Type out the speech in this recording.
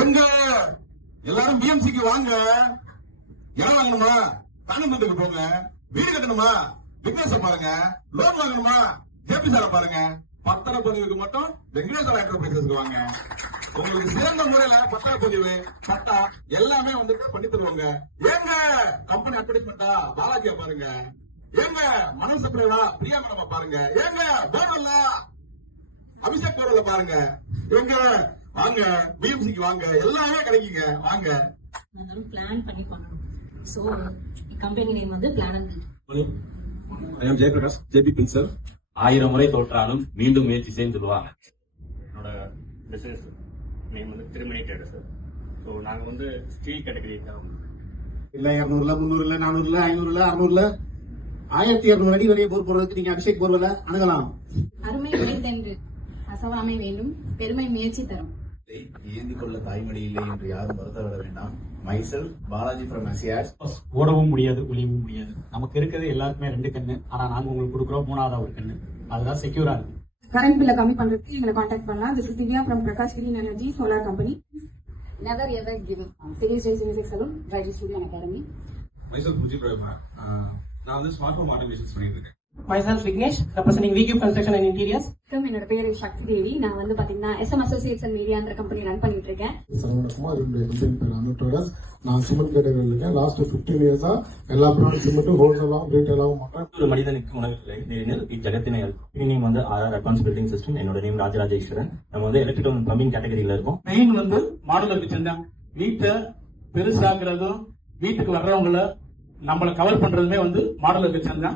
எங்க எல்லாரும் பிஎம்சிக்கு வாங்க. இடம் வாங்கணுமா தானந்தத்துக்கு போங்க. வீடு கட்டணுமா விக்னேஷ பாருங்க. லோன் வாங்கணுமா ஜேபி சார பாருங்க. பத்திர பதிவுக்கு மட்டும் வெங்கடேஸ்வர என்டர்பிரைசஸ்க்கு வாங்க. உங்களுக்கு சிறந்த முறையில பத்திர பதிவு பட்டா எல்லாமே வந்துட்டு பண்ணி தருவாங்க. ஏங்க கம்பெனி அட்வர்டைஸ்மெண்டா பாலாஜியா பாருங்க. ஏங்க மணல் சப்ளைவா பிரியா மேடமா பாருங்க. ஏங்க போர்வெல்ல அபிஷேக் போர்வெல்ல பாருங்க. ஏங்க வாங்க பிஎம்சிக்கு வாங்க. எல்லாமே கிடைக்குங்க வாங்க. பிளான் பண்ணி பண்ணணும். சோ கம்பெனி நேம் வந்து plan and I am Jayaprakash JP பின்சர். 1000 முறை தோற்றாலும் மீண்டும் முயற்சி செய்து சொல்லுவாங்க. என்னோட பிசினஸ் நேம் வந்து திருமணிட்டேட் சார். ஸோ நாங்கள் வந்து ஸ்டீல் கேட்டகரி தான். இல்ல 200ல 300ல 400ல 500ல 600ல 1200 அடி வரைய போர் போடுறதுக்கு நீங்க அபிஷேக் போர்வல அணுகலாம். அருமை உழைத்தென்று அசவாமை வேண்டும், பெருமை முயற்சி தரும். ஏந்தி கொள்ள தாய்மொழி இல்லை என்று யாரும் வருத்தப்பட வேண்டாம். மைசெல்ஃப் பாலாஜி ஃப்ரம் அசியாஸ். ஓடவும் முடியாது, ஒளியவும் முடியாது. நமக்கு இருக்கிறது எல்லாருக்குமே 2 கண்ணு. ஆனா நாங்க உங்களுக்கு கொடுக்குறோம் 3ஆவது ஒரு கண்ணு. அதுதான் செக்யூரா இருக்கு. கரண்ட் பில்ல கம்மி பண்றதுக்கு எங்களை கான்டாக்ட் பண்ணலாம். This is Divya from Prakash green energy solar company. Never ever give up. Series Days Music Salon, Bridal Studio and Academy. Myself Mujib Rahman. நான் வந்து ஸ்மார்ட் ஹோம் ஆட்டோமேஷன்ஸ் பண்ணிட்டு இருக்கேன். Myself Vignesh, representing VQ Construction and Interiors. என்னோட பேரு சக்தி தேவி. நான் வந்து பாத்தீங்கன்னா SM Associates and Mediaன்ற கம்பெனி ரன் பண்ணிட்டு இருக்கேன். சரவணகுமார். என்னுடைய கம்பெனி பேர் அனுட்டோடஸ். நான் சிமெண்ட் கேட்டகரியில் இருக்கேன். லாஸ்ட் 15 இயர்ஸா எல்லா பிராண்ட் சிமெண்ட்டும் ஹோல்சேலாகவும் ரீட்டைலாகவும் பண்றேன். ஒரு மனிதனுக்கு உணவில்லை நேரில் இஜகத்தினை நேம் வந்து அட்வான்ஸ் பில்டிங் சிஸ்டம். என்னோட நேம் ராஜராஜேஸ்வரன். நம்ம வந்து எலக்ட்ரிக்கல் பிளம்பிங் கேட்டகரியில இருக்கோம். மெயின் வந்து மாடுலருக்கு சென்றாங்க. வீட்டை பெருசாக்குறதும் வீட்டுக்கு வர்றவங்கள நம்மள கவர் பண்றதுமே வந்து மாடுலருக்கு சென்றாங்க.